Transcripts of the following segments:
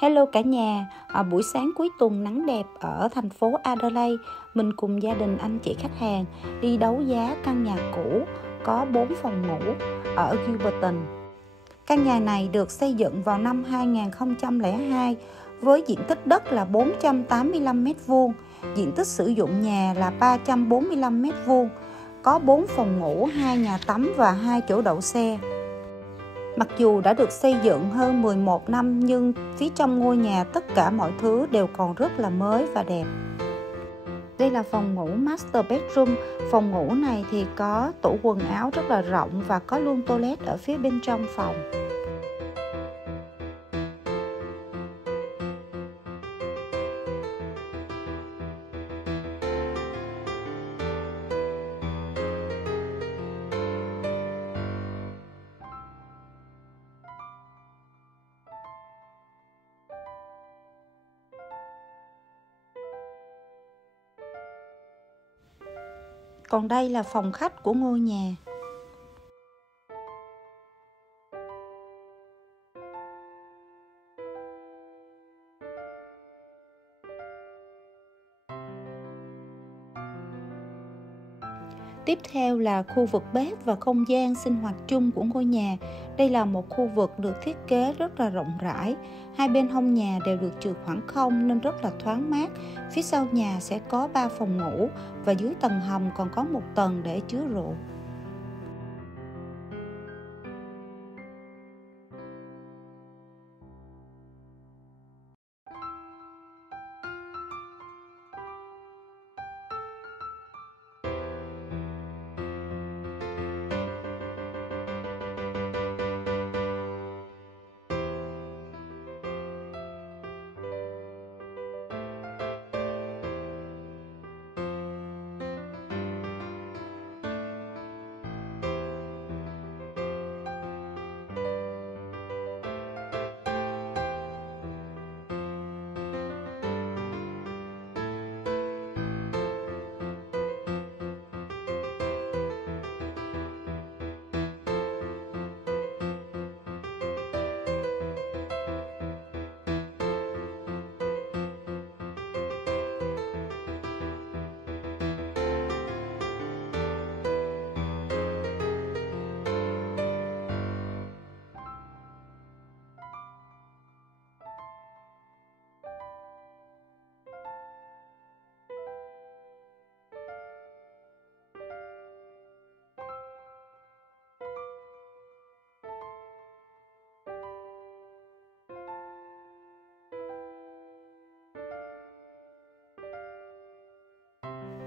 Hello cả nhà, buổi sáng cuối tuần nắng đẹp ở thành phố Adelaide, mình cùng gia đình anh chị khách hàng đi đấu giá căn nhà cũ có 4 phòng ngủ ở Gilberton. Căn nhà này được xây dựng vào năm 2002 với diện tích đất là 485 m², diện tích sử dụng nhà là 345 m², có 4 phòng ngủ, 2 nhà tắm và 2 chỗ đậu xe. Mặc dù đã được xây dựng hơn 11 năm nhưng phía trong ngôi nhà tất cả mọi thứ đều còn rất là mới và đẹp. Đây là phòng ngủ master bedroom. Phòng ngủ này thì có tủ quần áo rất là rộng và có luôn toilet ở phía bên trong phòng. Còn đây là phòng khách của ngôi nhà. Tiếp theo là khu vực bếp và không gian sinh hoạt chung của ngôi nhà. Đây là một khu vực được thiết kế rất là rộng rãi. Hai bên hông nhà đều được trừ khoảng không nên rất là thoáng mát. Phía sau nhà sẽ có 3 phòng ngủ và dưới tầng hầm còn có một tầng để chứa rượu.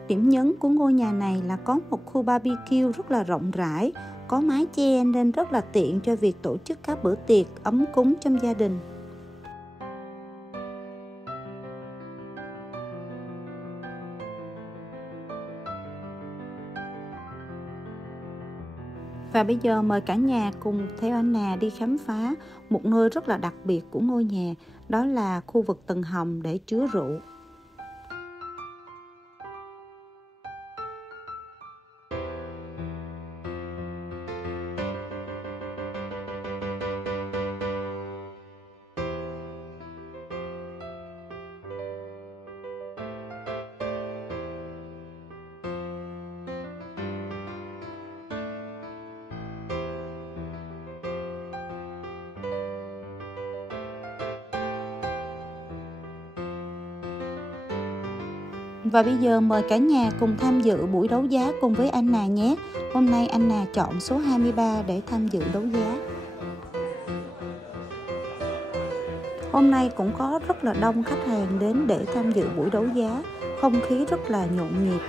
Điểm nhấn của ngôi nhà này là có một khu barbecue rất là rộng rãi, có mái che nên rất là tiện cho việc tổ chức các bữa tiệc ấm cúng trong gia đình. Và bây giờ mời cả nhà cùng theo Anna đi khám phá một nơi rất là đặc biệt của ngôi nhà, đó là khu vực tầng hầm để chứa rượu. Và bây giờ mời cả nhà cùng tham dự buổi đấu giá cùng với Anna nhé. Hôm nay Anna chọn số 23 để tham dự đấu giá. Hôm nay cũng có rất là đông khách hàng đến để tham dự buổi đấu giá. Không khí rất là nhộn nhịp.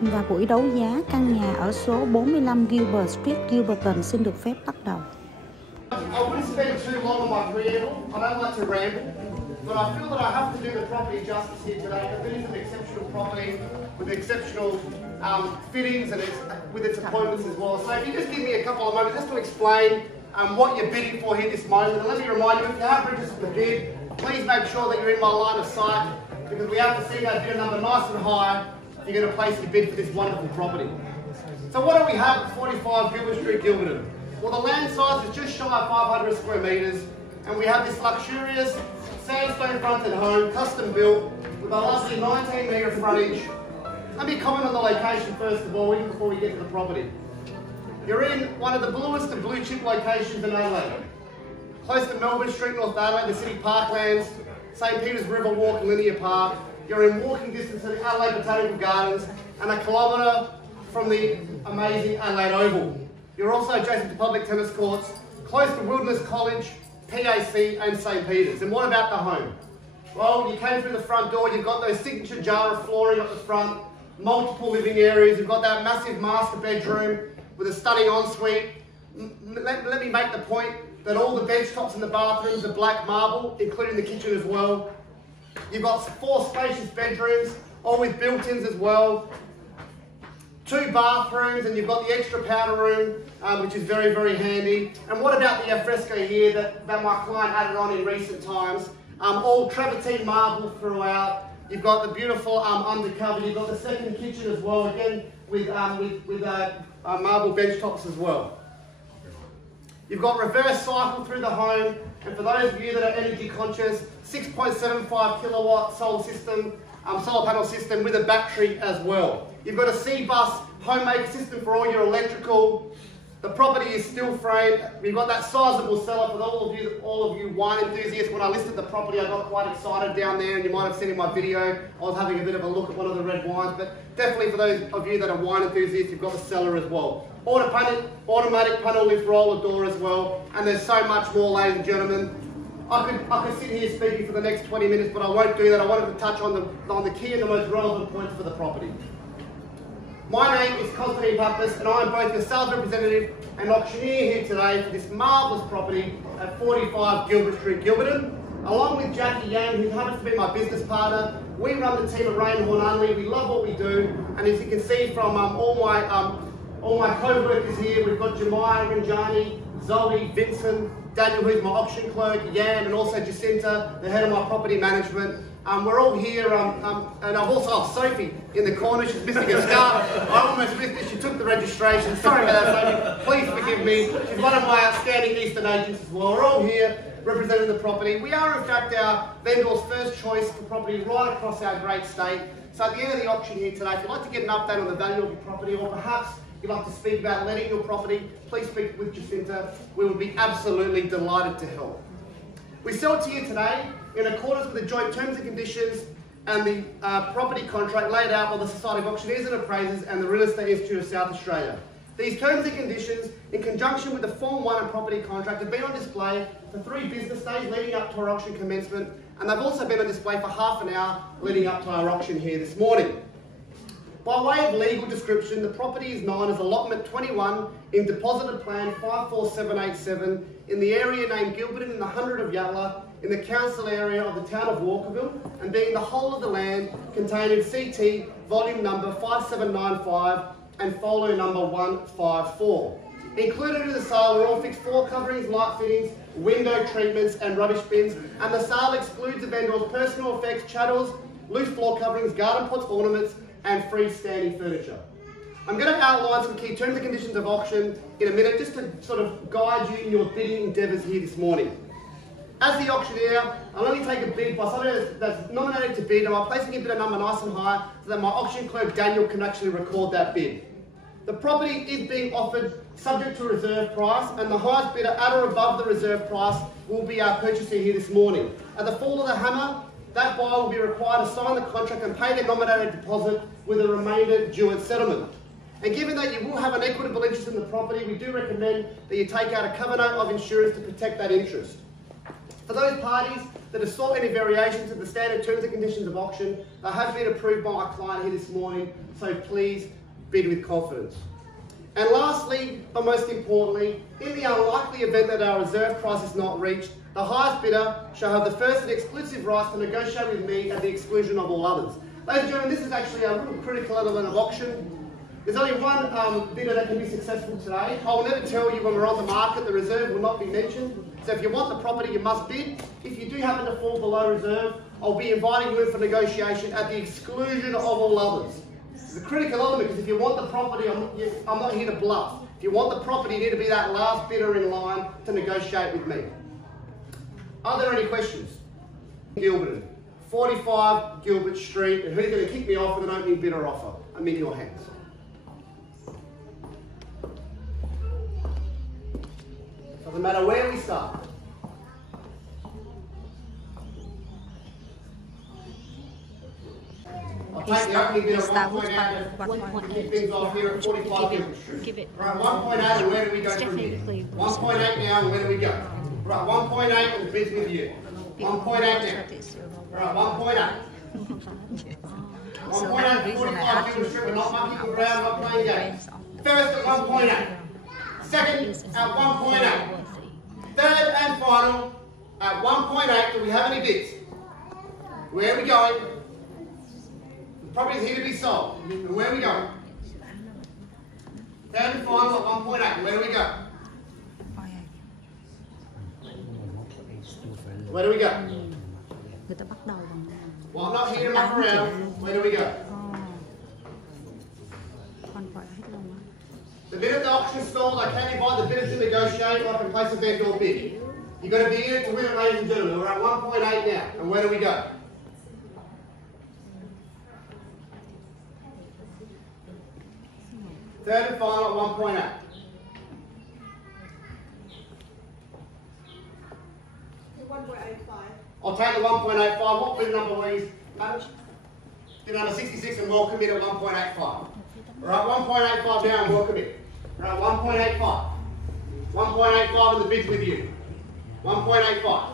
Và buổi đấu giá căn nhà ở số 45 Gilbert Street, Gilberton xin được phép bắt đầu. But I feel that I have to do the property justice here today because it is an exceptional property with exceptional fittings and with its appointments as well. So if you just give me a couple of moments just to explain what you're bidding for here this moment. And let me remind you, if you have registered the bid, please make sure that you're in my line of sight because we have to see that bid number nice and high if you're going to place your bid for this wonderful property. So what do we have at 45 Gilbert Street, Gilberton? Well, the land size is just shy of 500 square metres. And we have this luxurious sandstone fronted home, custom built, with a lovely 19 metre frontage. Let me comment on the location first of all, even before we get to the property. You're in one of the bluest of blue chip locations in Adelaide. Close to Melbourne Street, North Adelaide, the city parklands, St Peter's River Walk and Linear Park. You're in walking distance of the Adelaide Botanical Gardens and a kilometre from the amazing Adelaide Oval. You're also adjacent to public tennis courts, close to Wilderness College, PAC and St Peter's. And what about the home? Well, you came through the front door, you've got those signature Jara flooring at the front, multiple living areas, you've got that massive master bedroom with a stunning ensuite. Let me make the point that all the bench tops in the bathrooms are black marble, including the kitchen as well. You've got 4 spacious bedrooms, all with built-ins as well. 2 bathrooms, and you've got the extra powder room, which is very, very handy. And what about the alfresco here that my client added on in recent times? All travertine marble throughout. You've got the beautiful undercover. You've got the second kitchen as well, again with marble bench tops as well. You've got reverse cycle through the home, and for those of you that are energy conscious, 6.75 kilowatt solar panel system with a battery as well. You've got a C-bus homemaker system for all your electrical. The property is steel framed. We've got that sizable cellar for all of you wine enthusiasts. When I listed the property, I got quite excited down there, and you might have seen in my video, I was having a bit of a look at one of the red wines, but definitely for those of you that are wine enthusiasts, you've got the cellar as well. Automatic panel lift roller door as well, and there's so much more, ladies and gentlemen. I could sit here speaking for the next 20 minutes, but I won't do that. I wanted to touch on the key and the most relevant points for the property. My name is Constantine Pappas, and I am both your sales representative and auctioneer here today for this marvellous property at 45 Gilbert Street, Gilberton. Along with Jackie Yang, who happens to be my business partner, we run the team at Rainhorn Only. We love what we do, and as you can see from all my co-workers here, we've got Jemiah, Ranjani, Zoe, Vincent, Daniel, who's my auction clerk, Yan, and also Jacinta, the head of my property management. We're all here, and I've also got Sophie in the corner. She's missing a scarf. I almost missed it. She took the registration. Sorry about that, Sophie. Please forgive me. She's one of my outstanding Eastern agents as well. We're all here representing the property. We are, in fact, our vendor's first choice for property right across our great state. So at the end of the auction here today, if you'd like to get an update on the value of your property, or perhaps you'd like to speak about letting your property, please speak with Jacinta. We would be absolutely delighted to help. We sell to you today in accordance with the joint terms and conditions and the property contract laid out by the Society of Auctioneers and Appraisers and the Real Estate Institute of South Australia. These terms and conditions, in conjunction with the Form 1 and property contract, have been on display for 3 business days leading up to our auction commencement, and they've also been on display for half an hour leading up to our auction here this morning. By way of legal description, the property is known as Allotment 21 in Deposited Plan 54787 in the area named Gilberton in the 100 of Yatala, in the council area of the town of Walkerville, and being the whole of the land containing CT volume number 5795 and folio number 154. Included in the sale are all fixed floor coverings, light fittings, window treatments and rubbish bins, and the sale excludes the vendor's personal effects, chattels, loose floor coverings, garden pots, ornaments and freestanding furniture. I'm going to outline some key terms and conditions of auction in a minute, just to sort of guide you in your bidding endeavours here this morning. As the auctioneer, I'll only take a bid by somebody that's nominated to bid, and I'm placing a bidder number nice and high so that my auction clerk Daniel can actually record that bid. The property is being offered subject to reserve price, and the highest bidder at or above the reserve price will be our purchaser here this morning. At the fall of the hammer, that buyer will be required to sign the contract and pay their nominated deposit with the remainder due at settlement. And given that you will have an equitable interest in the property, we do recommend that you take out a covenant of insurance to protect that interest. For those parties that have sought any variations of the standard terms and conditions of auction, they have been approved by our client here this morning, so please bid with confidence. And lastly, but most importantly, in the unlikely event that our reserve price is not reached, the highest bidder shall have the first and exclusive rights to negotiate with me at the exclusion of all others. Ladies and gentlemen, this is actually a real critical element of auction. There's only one bidder that can be successful today. I will never tell you when we're on the market, the reserve will not be mentioned. So if you want the property, you must bid. If you do happen to fall below reserve, I'll be inviting you in for negotiation at the exclusion of all others. It's a critical element, because if you want the property, I'm not here to bluff. If you want the property, you need to be that last bidder in line to negotiate with me. Are there any questions? Gilberton, 45 Gilbert Street, and who's going to kick me off with an opening bid or offer? I'm in your hands. Doesn't matter where we start. I'll take the opening bid of 1.8 to kick things off here at 45 Gilbert Street. Right, 1.8, and where do we go from here? 1.8 now, and where do we go? Right, 1.8 and the bid's with you. 1.8 now. Right, 1.8. 1.8 45 Gilbert Street, we're not monkeying around, not playing games. First at 1.8. Second at 1.8. Third and final at 1.8. Do we have any bids? Where are we going? The property is here to be sold. And where are we going? Third and final at 1.8. Where do we go? Where do we go? Well, I'm not here to muck around. Where do we go? The bid at the auction stall, I can invite the bidder to negotiate, or I can place a vendor bid. You've got to be in it to win it, ladies and gentlemen. We're at 1.8 now. And where do we go? Third and final at 1.8. I'll take the 1.85. What bid number were you? Bid number 66 and welcome it at 1.85. Right, 1.85 now and welcome it. Right, 1.85. 1.85 and the bid's with you. 1.85.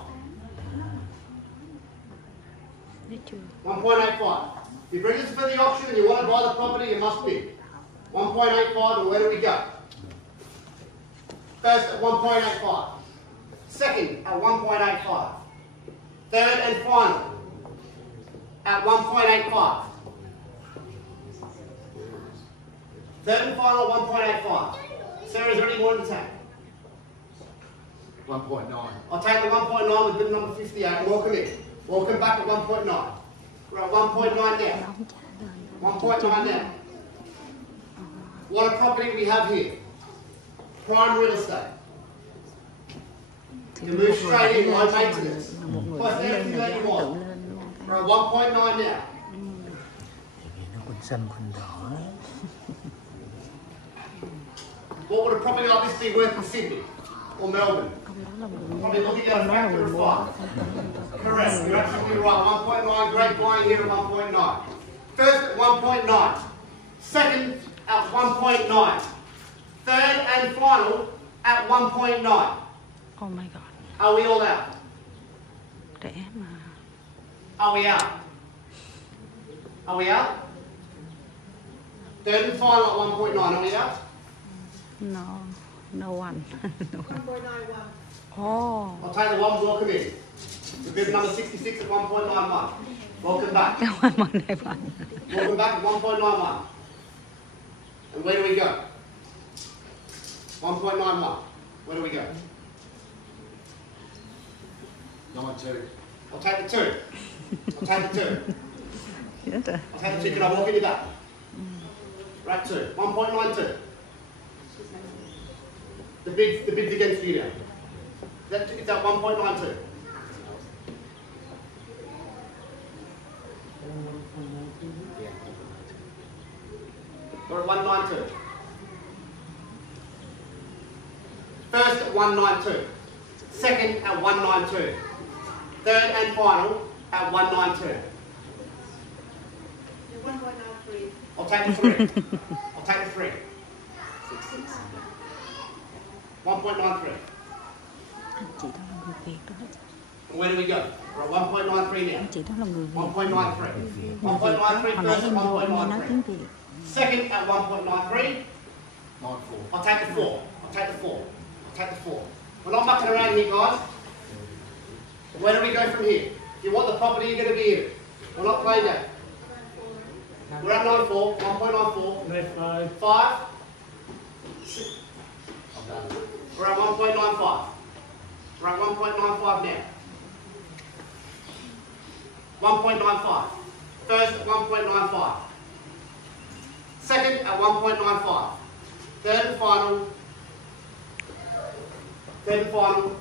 1.85. If you've registered for the auction and you want to buy the property, you must bid. 1.85, and where do we go? First at 1.85. Second at 1.85. Third and final at 1.85. Third and final 1.85. Sarah, is there any more to take? 1.9. I'll take the 1.9 with bid number 58 and welcome in. Welcome back at 1.9. We're at 1.9 now. 1.9 now. What a property we have here. Prime real estate. You move straight in, low maintenance. Plus everything that you want. We're at 1.9 now. What would a property like this be worth in Sydney or Melbourne? Probably looking at a factor of 5. Correct, you're absolutely right. 1.9, great buying here at 1.9. First at 1.9. Second at 1.9. Third and final at 1.9. Oh my God. Are we all out? Are we out? Are we out? Third and final at 1.9. Are we out? No, no one. No one. 1.91. Oh. I'll take the one, welcome in. The bid number 66 at 1.91. Welcome back. 1.91. Welcome back at 1.91. And where do we go? 1.91. Where do we go? 92. I'll take the 2. I'll take the 2. I'll take the 2. Can I walk in your back? Right, 2. 1.92. The bid's against you now. It's at 1.92. We're at 192. First at 192. Second at 192. Third and final at 192. 1.93. I'll take the 3. I'll take the 3. 1.93. Where do we go? We're at 1.93 now. 1.93. 1.93 first at 1.93. Second at 1.93. 94. I'll take the 4. I'll take the 4. I'll take the 4. We're not mucking around here, guys. Where do we go from here? If you want the property, you're going to be in it. We're not playing that. We're at 94. 1.94. 5. We're at 1.95. We're at 1.95 now. 1.95. First at 1.95. Second at 1.95. Third and final. Third and final.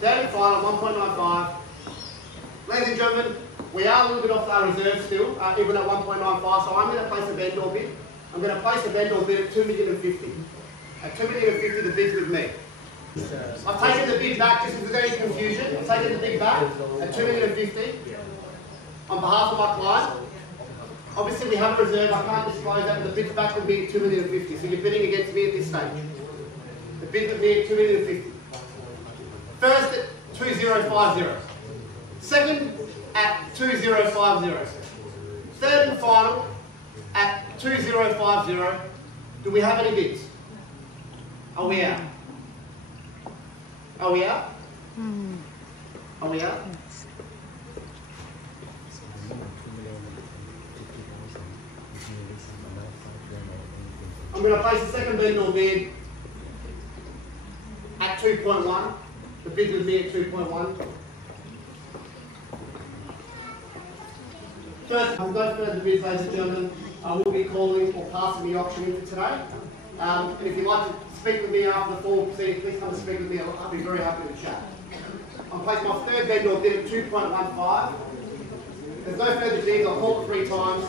Third and final, 1.95. Ladies and gentlemen, we are a little bit off our reserve still, even at 1.95, so I'm going to place a vendor bid. I'm going to place a vendor bid at 2,050,000. At 2,050,000, the bid's with me. I've taken the bid back just if there's any confusion. I've taken the bid back at 2,050,000 on behalf of my client. Obviously, we have a reserve. I can't disclose that, but the bid back will be at 2,050,000. So you're bidding against me at this stage. The bid with me at 2,050,000. First at 2,050. Second at 2,050. Third and final at 2,050. Do we have any bids? Are we out? Are we out? Are we out? I'm going to place the second vendor bid at 2.1. The bid with me at 2.1. First, I'll go further bids, ladies and gentlemen. I will be calling or passing the auction in for today. And if you'd like to speak with me after the formal proceedings, please come and speak with me. I'll be very happy to chat. I'm placing my third vendor bid at 2.15. If there's no further bids, I'll call it 3 times.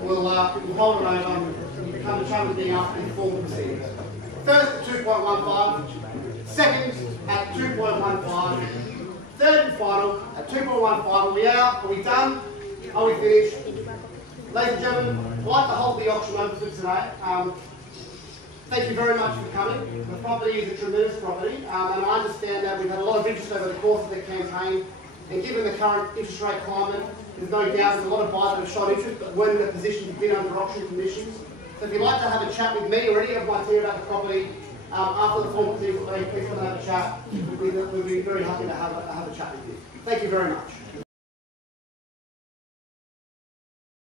We'll hold it over and come to chat with me after the formal proceedings. First at 2.15. Second at 2.15. Third and final at 2.15. Are we out? Are we done? Are we finished? Ladies and gentlemen, I'd like to hold the auction open for today. Thank you very much for coming. The property is a tremendous property, and I understand that we've had a lot of interest over the course of the campaign, and given the current interest rate climate, there's no doubt there's a lot of buyers that have shown interest but weren't in a position to bid under auction conditions. So if you'd like to have a chat with me or any of my team about the property, after the formal proceedings, please come and have a chat. We'd be very happy to have a chat with you. Thank you very much.